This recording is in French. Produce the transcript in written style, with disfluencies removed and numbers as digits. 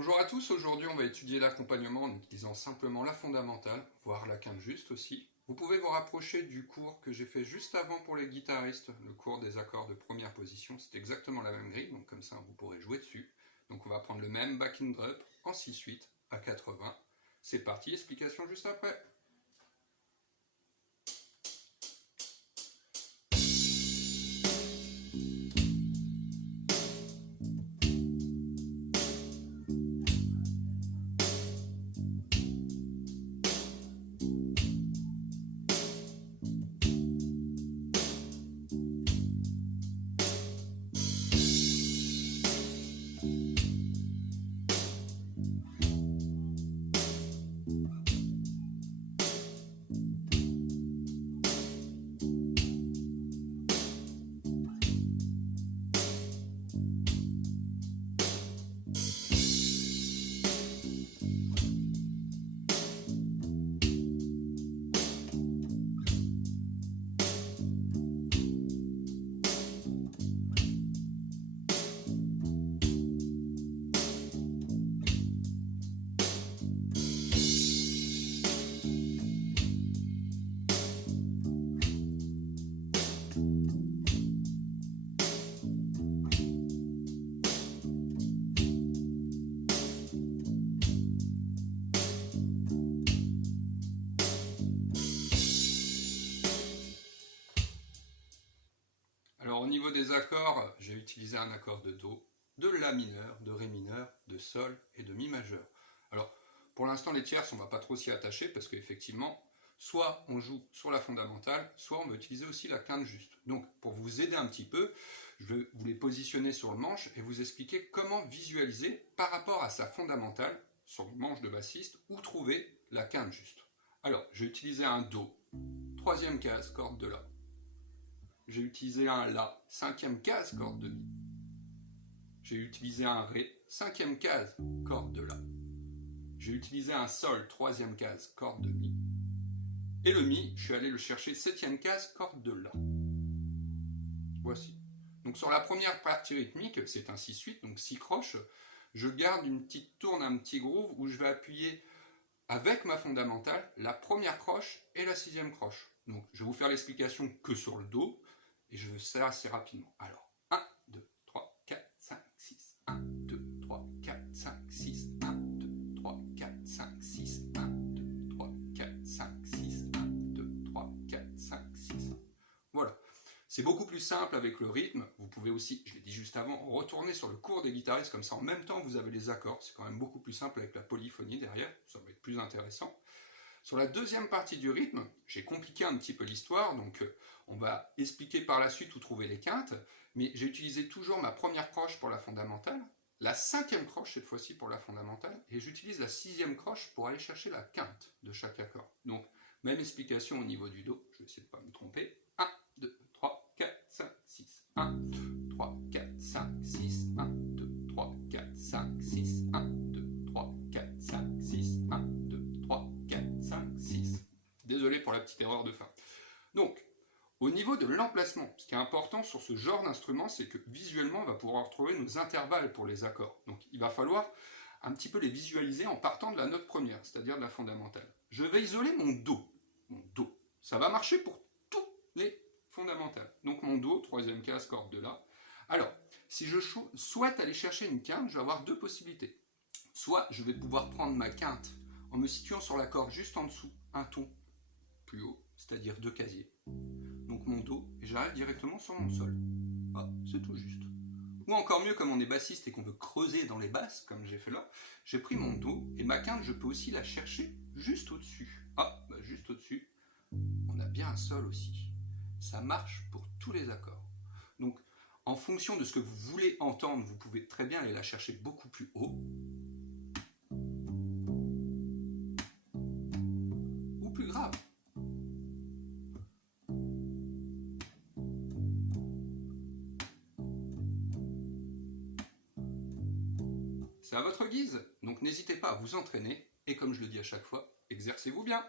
Bonjour à tous, aujourd'hui on va étudier l'accompagnement en utilisant simplement la fondamentale, voire la quinte juste aussi. Vous pouvez vous rapprocher du cours que j'ai fait juste avant pour les guitaristes, le cours des accords de première position, c'est exactement la même grille, donc comme ça vous pourrez jouer dessus. Donc on va prendre le même backing drop en 6/8 à 80. C'est parti, explication juste après. Alors au niveau des accords, j'ai utilisé un accord de Do, de La mineur, de Ré mineur, de Sol et de Mi majeur. Alors pour l'instant les tierces on ne va pas trop s'y attacher parce qu'effectivement soit on joue sur la fondamentale, soit on va utiliser aussi la quinte juste. Donc pour vous aider un petit peu, je vais vous les positionner sur le manche et vous expliquer comment visualiser par rapport à sa fondamentale, sur le manche de bassiste, où trouver la quinte juste. Alors j'ai utilisé un Do, troisième case, corde de La. J'ai utilisé un La, cinquième case, corde de Mi. J'ai utilisé un Ré, cinquième case, corde de La. J'ai utilisé un Sol, troisième case, corde de Mi. Et le Mi, je suis allé le chercher, septième case, corde de La. Voici. Donc sur la première partie rythmique, c'est un 6/8, donc 6 croches, je garde une petite tourne, un petit groove où je vais appuyer avec ma fondamentale la première croche et la sixième croche. Donc je vais vous faire l'explication que sur le Do, et je vais faire assez rapidement. Alors, 1, 2, 3, 4, 5, 6. 1, 2, 3, 4, 5, 6. 1, 2, 3, 4, 5, 6. 1, 2, 3, 4, 5, 6. 1, 2, 3, 4, 5, 6. Voilà. C'est beaucoup plus simple avec le rythme. Vous pouvez aussi, je l'ai dit juste avant, retourner sur le cours des guitaristes, comme ça en même temps vous avez les accords. C'est quand même beaucoup plus simple avec la polyphonie derrière, ça va être plus intéressant. Sur la deuxième partie du rythme, j'ai compliqué un petit peu l'histoire, donc on va expliquer par la suite où trouver les quintes, mais j'ai utilisé toujours ma première croche pour la fondamentale, la cinquième croche cette fois-ci pour la fondamentale, et j'utilise la sixième croche pour aller chercher la quinte de chaque accord. Donc, même explication au niveau du Do, je vais essayer de ne pas me tromper. 1, 2, 3, 4, 5, 6. 1, 2, 3, 4, 5, 6. 1, 2, 3, 4, 5, 6. 1, 2, 3, 4, 5, 6. 1, 2, 3, 4, 5, 6. Désolé pour la petite erreur de fin. Donc, au niveau de l'emplacement, ce qui est important sur ce genre d'instrument, c'est que visuellement, on va pouvoir retrouver nos intervalles pour les accords. Donc, il va falloir un petit peu les visualiser en partant de la note première, c'est-à-dire de la fondamentale. Je vais isoler mon Do. Mon Do. Ça va marcher pour tous les fondamentales. Donc, mon Do, troisième case, corde de La. Alors, si je souhaite aller chercher une quinte, je vais avoir deux possibilités. Soit je vais pouvoir prendre ma quinte en me situant sur la corde juste en dessous, un ton plus haut, c'est-à-dire deux casiers. Donc mon Do, et j'arrive directement sur mon Sol. Ah, c'est tout juste. Ou encore mieux, comme on est bassiste et qu'on veut creuser dans les basses, comme j'ai fait là, j'ai pris mon Do, et ma quinte, je peux aussi la chercher juste au-dessus. Ah, bah juste au-dessus, on a bien un Sol aussi. Ça marche pour tous les accords. Donc, en fonction de ce que vous voulez entendre, vous pouvez très bien aller la chercher beaucoup plus haut, ou plus grave. C'est à votre guise, donc n'hésitez pas à vous entraîner, et comme je le dis à chaque fois, exercez-vous bien.